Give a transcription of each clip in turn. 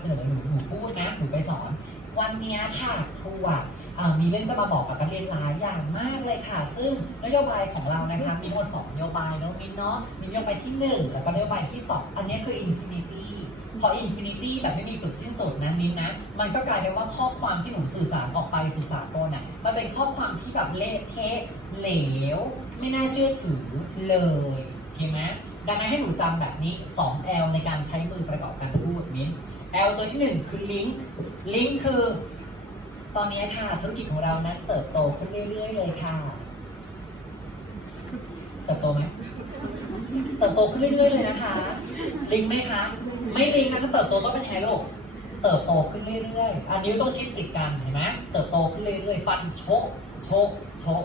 เสนอหนูหนูพูดนะหนูไปสอน วันเนี้ยค่ะครูอะมีเรื่องจะมาบอกกับนักเรียนหลายอย่างมากเลยค่ะ ซึ่งนโยบายของเรานะคะมีทั้งหมดสองนโยบายเนาะมินเนาะมีนโยบายที่หนึ่งแล้วก็นโยบายที่สองอันนี้คือ infinity พอ infinity แบบไม่มีจุดสิ้นสุดนะมินนะ มันก็กลายเป็นว่าข้อความที่หนูสื่อสารออกไปสู่อสากลน่ะมันเป็นข้อความที่แบบเละเทะเหลว ไม่น่าเชื่อถือเลยโอเคไหมดังนั้นให้หนูจำแบบนี้ 2L ในการใช้มือประกอบการพูดมิ้น L ตัวที่หนึ่งคือ link link คือ ตอนนี้ค่ะธุรกิจของเรานั้นเติบโตขึ้นเรื่อยๆเลยค่ะ เติบโตไหมเติบโตขึ้นเรื่อยๆเลยนะคะ ลิงก์ไหมคะ ไม่ลิงก์นะถ้าเติบโตต้องเป็นไงลูกเติบโตขึ้นเรื่อยๆอันนิ้ต้องชิดติดกันเห็นไหมเติบโตขึ้นเรื่อยๆ ฟันโชกโชกโชก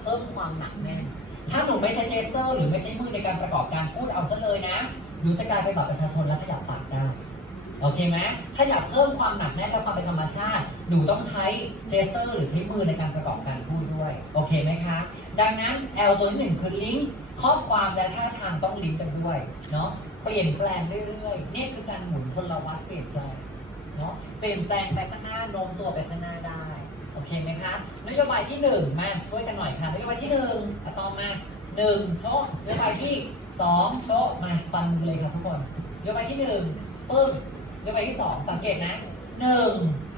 เพิ่มความหนักแน่น ถ้าหนูไม่ใช้เจสเตอร์ หรือไม่ใช้มือในการประกอบการพูดเอาซะเลยนะ หนูจะกลายเป็นแบบประชาชนและขยับปากได้ โอเคไหมถ้าอยากเพิ่มความหนักแน่นและความเป็นธรรมชาติ หนูต้องใช้เจสเตอร์หรือใช้มือในการประกอบการพูดด้วย โอเคไหมคะ ดังนั้น L ตัวที่หนึ่งคือลิงก์ข้อความและท่าทางต้องลิงก์กันด้วย เนาะเปลี่ยนแปลงเรื่อยๆ นี่คือการหมุนพลวัตเปลี่ยนแปลง เนาะเปลี่ยนแปลงไปข้างหน้าโน้มตัวไปข้างหน้าได้ โอเคไหมคะ นโยบายที่หนึ่งมาช่วยกันหน่อยค่ะ นโยบายที่หนึ่งอะตอมมาหนึ่งโชะนโยบายที่สองโชะมาฟังเลยค่ะทุกคน นโยบายที่หนึ่งปึ้ง ยบายที่สองสังเกตนะหนึ่ง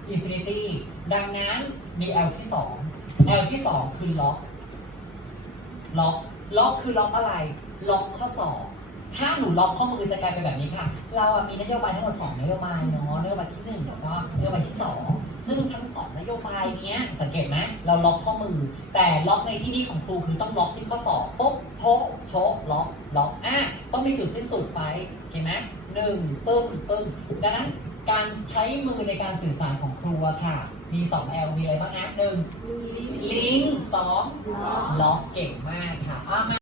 อินฟินิตี้ดังนั้นมี L ที่สอง L ที่สองคือล็อกล็อกล็อกคือล็อกอะไร ล็อกข้อสอบถ้าหนูล็อกข้อมือจะกลายเป็นแบบนี้ค่ะ เราอะมีนโยบายทั้งหมดสองนโยบายเนาะนโยบายที่หนึ่งแล้วก็นโยบายที่สองซึ่งทั้งสองนโยบายเนี้ยสังเกตไหมเราล็อกข้อมือ แต่ล็อกในที่นี้ของครูคือต้องล็อกที่ข้อสอบปุ๊บโพโชะล็อกล็อกอะต้องมีจุดสิ้นสุดไปโอเหนึ่งปึ้งปึ้งดังนั้นการใช้มือในการสื่อสารของครูอะค่ะ มีสอง L มีอะไรบ้างนะหนึ่งลิงก์สองล็อกเก่งมากค่ะอะมา